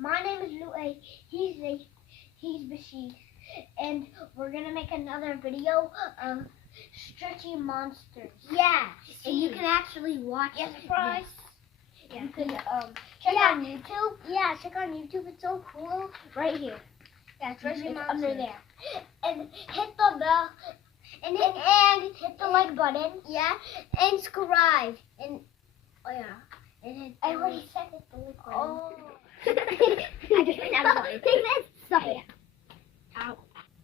My name is Louis. He's Bashir. And we're gonna make another video of Stretchy monsters. Yeah. And you can actually watch Yes, it. surprise. Yeah. You can check on YouTube. Yeah, check on YouTube. It's so cool. Right here. Yeah, Stretchy It's monsters. under there. And hit the bell. And hit the like button. yeah, and subscribe. And oh yeah. I already said it. The like button. Oh. I just ran out of water. Take this. Stop it. Ow.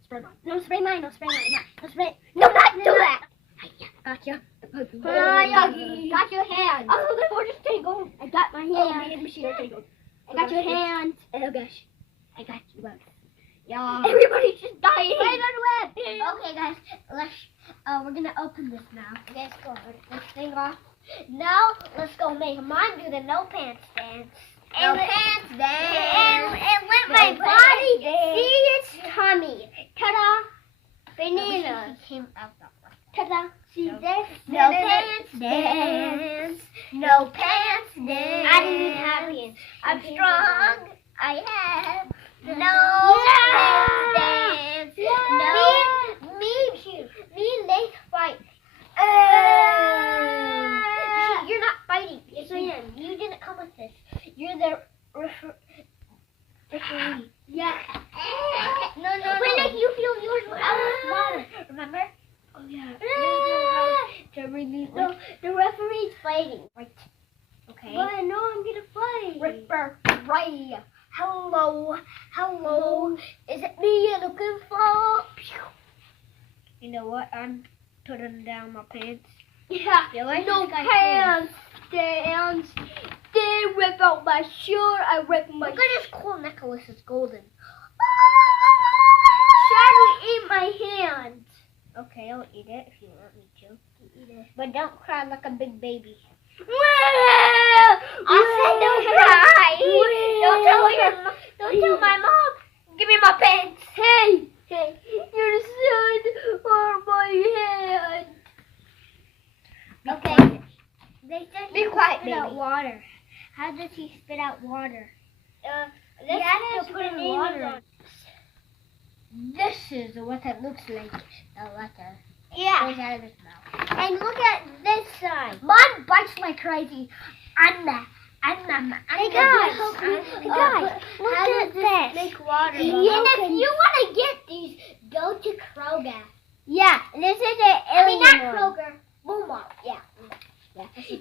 Spray mine. No, spray mine. No, spray mine. No, spray. No, not do that. Gotcha. Got your hand. Oh, the fortress tangled. I got my hand. Oh, me and Machine are tangled. I got your hand. Oh gosh. I got you, bud. Yeah. Everybody's just dying. Spider web. Okay, guys. We're gonna open this now. Let's go. This thing off. Now let's go make mine do the no pants dance. No And pants and dance. let No my pants body dance. see its tummy. Ta-da! Bananas. He came out that way. Ta-da. See No. this? No pants dance. No pants dance. I didn't even have pants. I'm strong. I have no Yeah. pants dance. Yeah. No. Me and they fight. You're not fighting. Yes, I am. You didn't come with this. You're the referee. Yeah. No. When did you feel yours was Water. Remember? Oh yeah. To release. No, the referee's fighting. Right. Okay. But I know I'm gonna fight. Ripper. Right. Hello. Is it me you're looking for? You know what? I'm putting down my pants. Yeah. You like No this guy's pants dance. They rip out my shirt. I rip my. Look at this cool necklace. It's golden. Shadow eat my hand. Okay, I'll eat it if you want me to. Eat it. But don't cry like a big baby. I said don't cry. Don't tell my mom. Give me my pants. Hey, your son or my hand. Okay. They said Be he quiet, spit out baby. water. How does he spit out water? This has is put the water water. This is what it looks like. The letter Yeah. goes out of his mouth. And look at this side. Mine bites like crazy. Hey guys, look how at does this. make water? And Mom? if you want to get these, go to Kroger. Yeah, this is an I mean, alien not one. Kroger, Walmart. Yeah.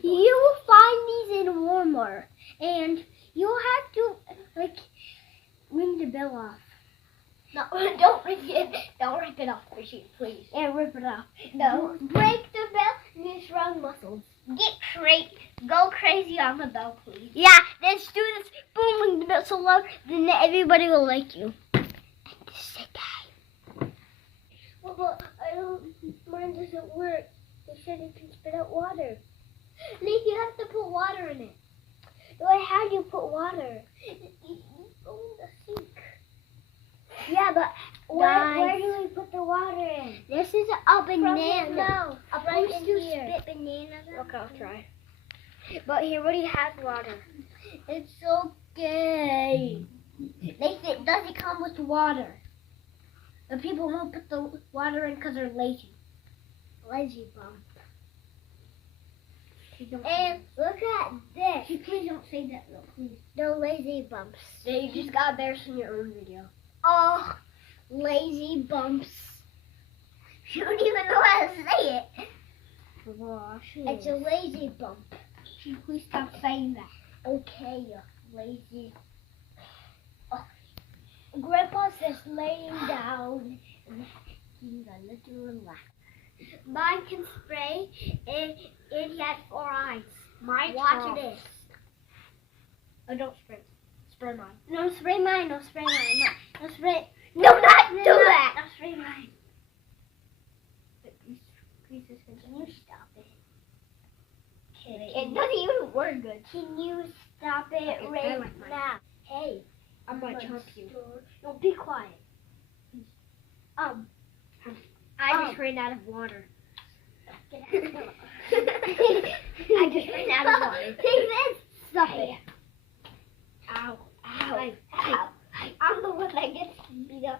You will find these in Walmart, and you'll have to ring the bell off. No, don't rip it off, please. And rip it off. No, break the bell and use strong muscles. Go crazy on the bell, please. Yeah, let's do this. Boom, ring the bell so loud, then everybody will like you. And this is a guy. Well, but mine doesn't work. They said it can spit out water. Lee, you have to put water in it. How do you put water? You go in the sink. Yeah, but where do we put the water in? This is a banana. No, Right supposed in to here. spit bananas out. Okay, I'll try. But he already has water. It's okay. Does it come with water? The people won't put the water in because they're lazy. Lazy bum. And And look at this. please don't say that though, please. No lazy bumps. You just got embarrassed in your own video. Oh, lazy bumps. You don't even know how to say it. It's a lazy bump. Please stop saying that. Okay, lazy. Oh. Grandpa's just laying down and he's a little relaxed. Mine can spray and he has 4 eyes. Watch this. Oh, don't spray. Spray mine. No, spray mine. No, spray mine. No, spray. No, not do that. No, spray mine. Please, can you stop it? It doesn't even work good. Can you stop it Okay, I right like mine. now? Hey, I'm gonna chomp you. No, be quiet. I just ran out of water. Get out. I just ran out of water. Take this. Stop it. Ow. Ow. Hiya.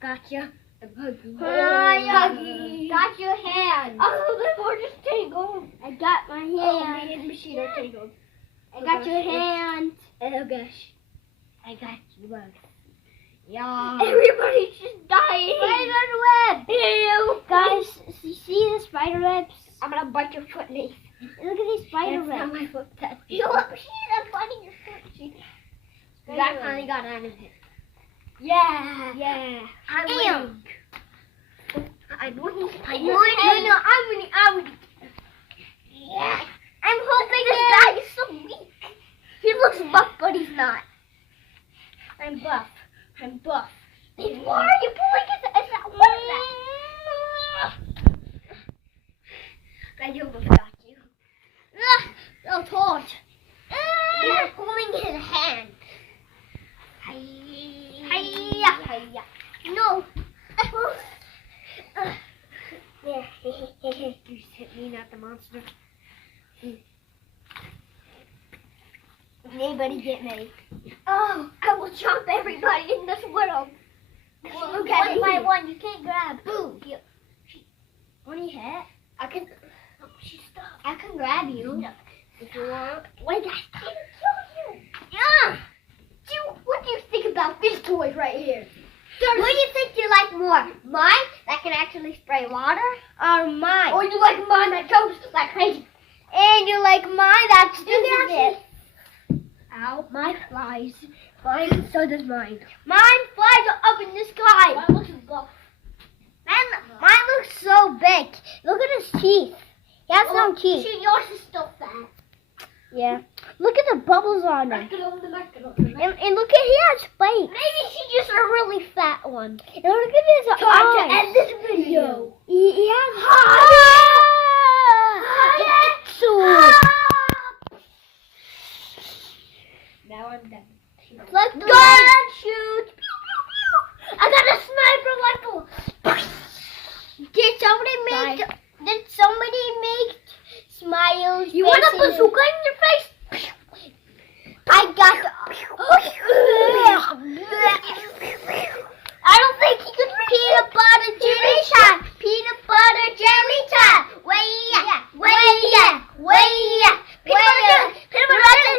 Gotcha. Hiya. Got your hand. Oh, the board is tangled. I got my hand. Oh, me and machine are tangled. I got your hand. Oh gosh. I got you both. Yeah. Everybody's just dying. Spider web. Ew. Guys, you see the spider webs? I'm gonna bite your foot, Nate. Look at these spider That's not webs. my foot. That's I'm biting your foot. You guys finally got out of it. Yeah. Yeah. I'm Ew. winning. I'm winning. I'm winning. Yeah. I'm hoping this guy is so weak. He looks buff, but he's not. I'm buff. Why are you pulling it? What is that? I almost got you. No torch. You're pulling his hand. Hiya. No. Yeah. You just hit me, not the monster. Anybody get me? Oh, I will chomp everybody in this world. Well, Okay, one by by one, you can't grab. Boom. When you hit, I can. Oh, she stopped. I can grab you if you want. Wait, I can't kill you. Yeah. What do you think about these toys right here? What do you think you like more? Mine that can actually spray water, or mine. or you like mine that goes like crazy? And you like mine that's doing actually- this. Ow, my flies. Mine, so does mine. Mine flies are up in the sky. Mine looks buff. Mine looks so big. Look at his teeth. He has some teeth. Yours is still fat. Yeah. Look at the bubbles on him. Maybe And look at he has spikes. she's just a really fat one. And look at his Time eyes. to end this video. He has Now I'm done. Let's Go go. and shoot. Pew, pew, pew. I got a sniper rifle. Did somebody make smiles? You want a faces? bazooka in your face? I got I don't think he could peanut butter jelly time. Peanut butter jelly time. Way ya, way ya, way ya, way ya. Peanut butter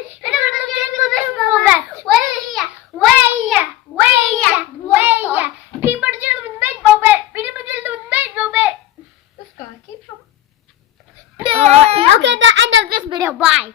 jelly moment. Way ya, way ya, way ya, way ya. Peanut butter jelly with mint moment. Peanut butter jelly with mint moment. This guy keeps on. Okay, the end of this video. Bye.